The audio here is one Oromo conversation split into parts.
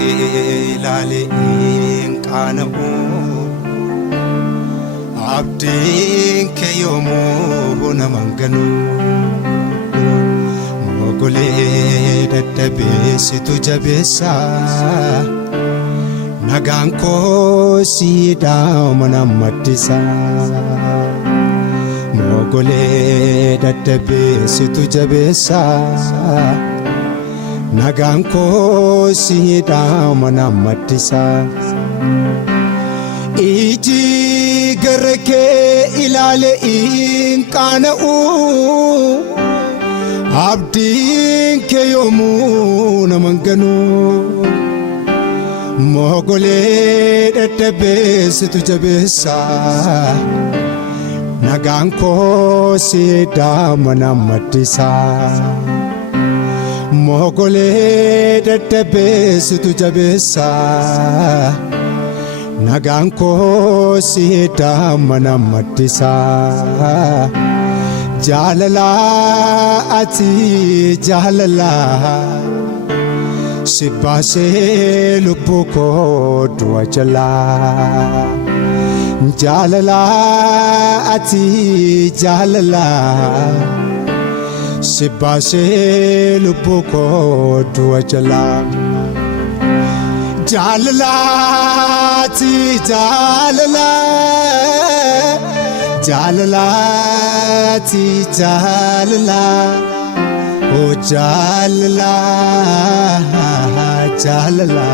kee ilaalee hin qaana'u abdiin kee yoomuu nama hin ganu mogolee dadhabeessitu jabeessa nagaan koo siidhaama nama maddisa mogolee dadhabeessitu jabeessa nagaan koo siidhaama nama maddisa iji gara kee ilaalee hin qaana'u abdiin kee yoomuu nama hin ganu mogolee dadhabeessitu jabeessa nagaan koo siidhaama nama maddisa mogolee dadhabeessitu jabeessa nagaan koo siidhaama nama maddisa jaalala ati jaalala si baasee lubbuu koo du'a jalaa jaalala ati jaalala si baasee lubbuu koo du'a jalaa jaalala ati jaalala jaalala ati jaalala oh jaalala jaalala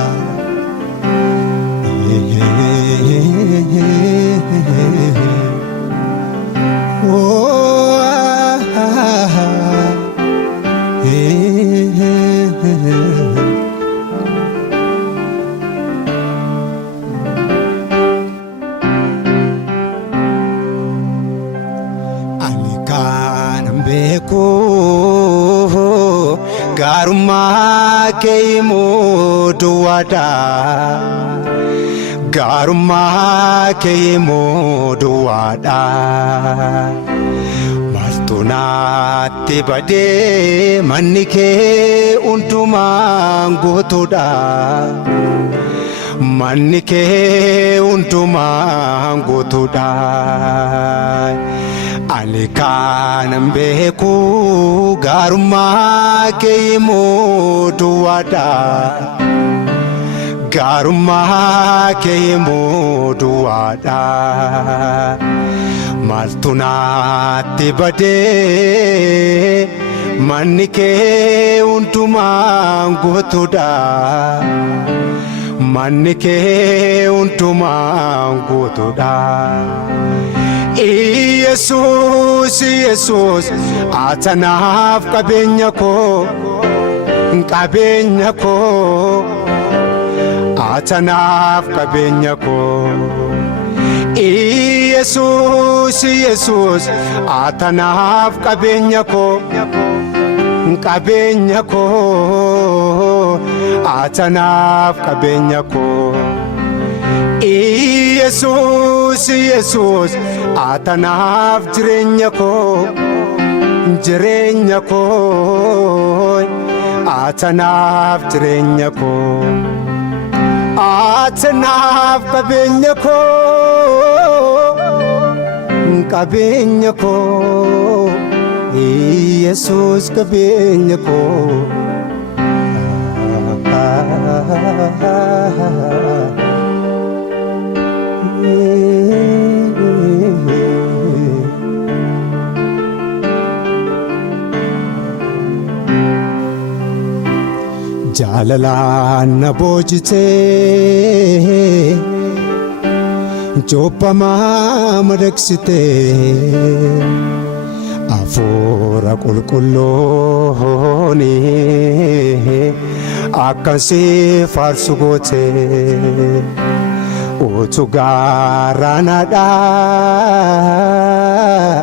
gaarummaa kee mooduwaadha gaarummaa kee mooduwaadha maaltu naatti badee manni kee hundumaan guutuudha manni kee hundumaan guutuudha ani kanan beeku gaarummaa kee mooduwaadha gaarummaa kee mooduwaadha maaltu naatti badee manni kee hundumaan guutuudha manni kee hundumaan guutuudha Yesus Yesus atanaaf qabeenya koo atanaaf qabeenya koo Yesus Yesus atanaaf qabeenya koo atanaaf qabeenya koo Yesus Yesus atanaaf jireenya koo atanaaf jireenya koo atanaaf qabeenya koo Yesus qabeenya koo jaalalaan na boojitee cubbamaa madaqsitee hafuura qulqulluun akkan si faarsu gootee utuu gaaraanaadhaa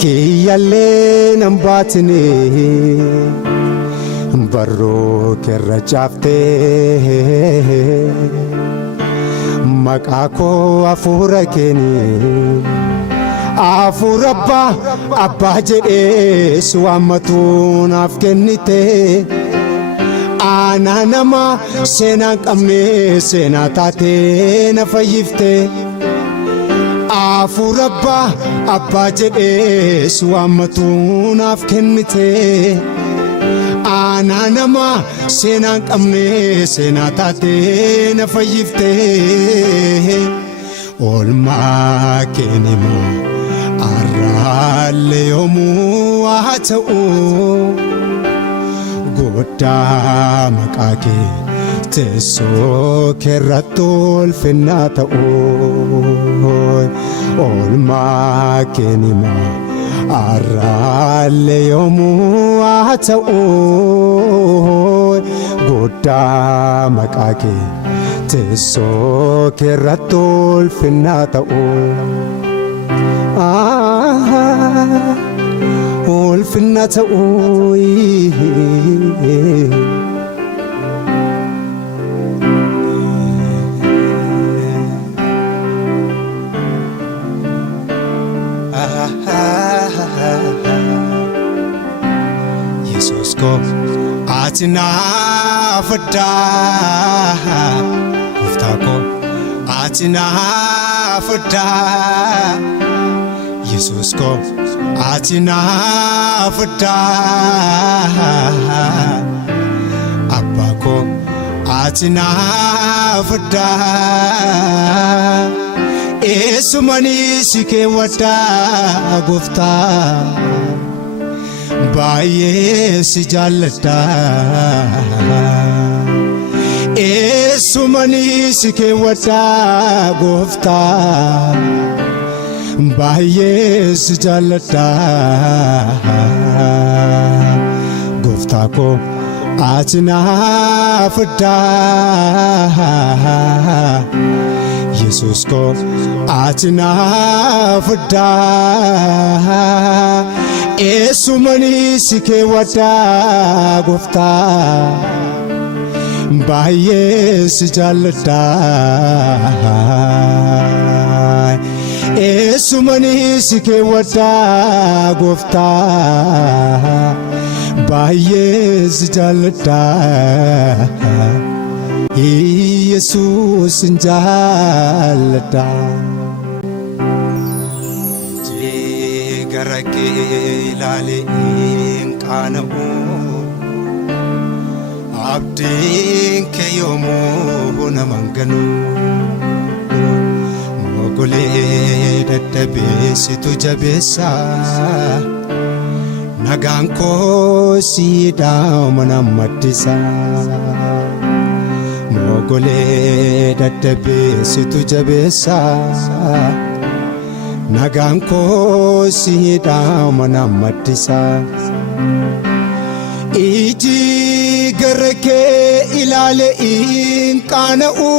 kiyyaallee nan baatine barruu keerra caaftee maqaa koo hafuura keetii hafuura abbaa jedhee si waammatu naaf kennite Aanaa nama seenaa qabne seenaa taatee na fayyifte. Hafuura abbaa jedhee si waammatu naaf kennite. Aanaa nama seenaa qabne seenaa taatee na fayyifte. Oolmaa keenima arraalee yoomuu haa ta'u. Guddaa maqaa kee teessoo keerratti ulfinnaa ta'u. Oolmaa keenima arraalee yoomuu haa ta'u. Guddaa maqaa kee teessoo keerratti ulfinnaa ta'u. Ulfinna ta'u. Yesus ko ati naaf addaa. Gooftaa ko ati naaf addaa. Yesus ko ati naaf addaa. Abbaa ko ati naaf addaa. Eessumani si keewwadhaa Gooftaa. Baay'ee si jaalladha. Eessumani si keewwadhaa Gooftaa. Baay'ee si jaalladha. Gooftaa ko ati naaf addaa. Yesus ko ati naaf addaa. Eessumani si keewwadhaa Gooftaa. Baay'ee si jaalladha. Eessumani si keewwadhaa Gooftaa. Baay'ee si jaalladha. Yesus jaalladha. Gara kee ilaalee hin qaana'u. Abdiin kee yoomuu nama hin ganu. Mogolee dadhabeessitu jabeessa. Nagaan koo siidhaama nama maddisa. Mogolee dadhabeessitu jabeessa. Nagaan koo siidhaama nama maddisa. Iji gara kee ilaalee hin qaana'u.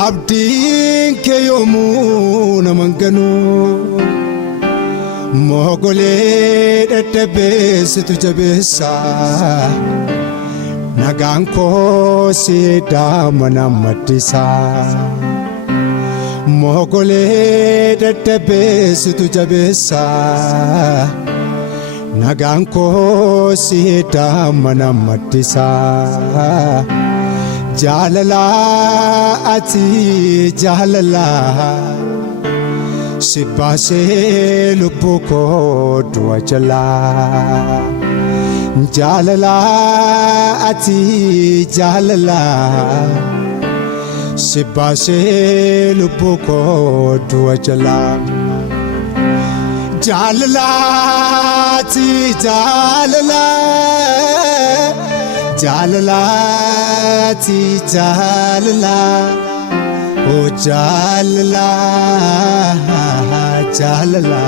Abdiin kee yoomuu nama hin ganu. Mogolee dadhabeessitu jabeessa. Nagaan koo siidhaama nama maddisa. Mogolee dadhabeessitu jabeessa. Nagaan koo siidhaama nama maddisa. Jaalala ati jaalala. Si baasee lubbuu koo du'a jalaa. Jaalala ati jaalala. Si baasee lubbuu koo du'a jalaa. Jaalala ati jaalala. Jaalala ati jaalala. Oh jaalala jaalala.